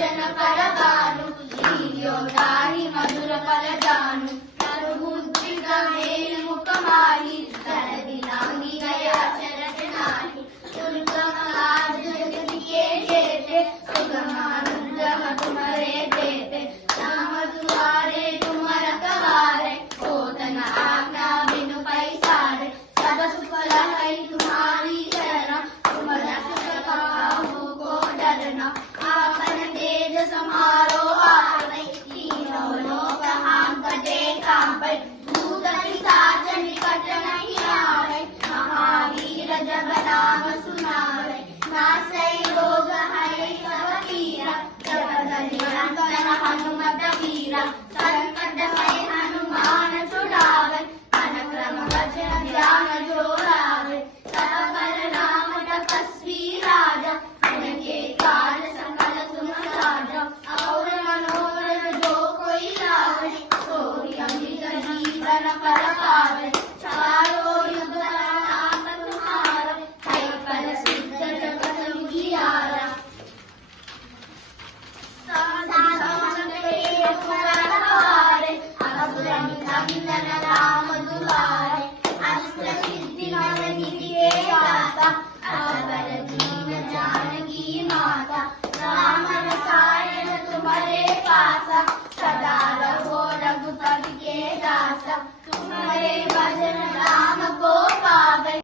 लोचन परगानु लील्योदाहि मधुर फलदानु तरुबुद्धिग mail मुखमाहि सरदिलांगी गया चरण नाही दुर्गम आज जगति के जेते सुगमानुग्रह तुम्हारे देते राम दुआरे तुम रखवारे होतन आज्ञा बिनु पैसारे सब सुफल है तुम्हारी शरण तुम रक्षक काहू को डरना आपन तेज समारो आवे तीनों लोक हांकते कांपे भूत पिशाच निकट नहीं आवे महावीर जब नाम सुनावे नासै रोग हरै सब पीरा जगत निरंतर हनुमत वीरा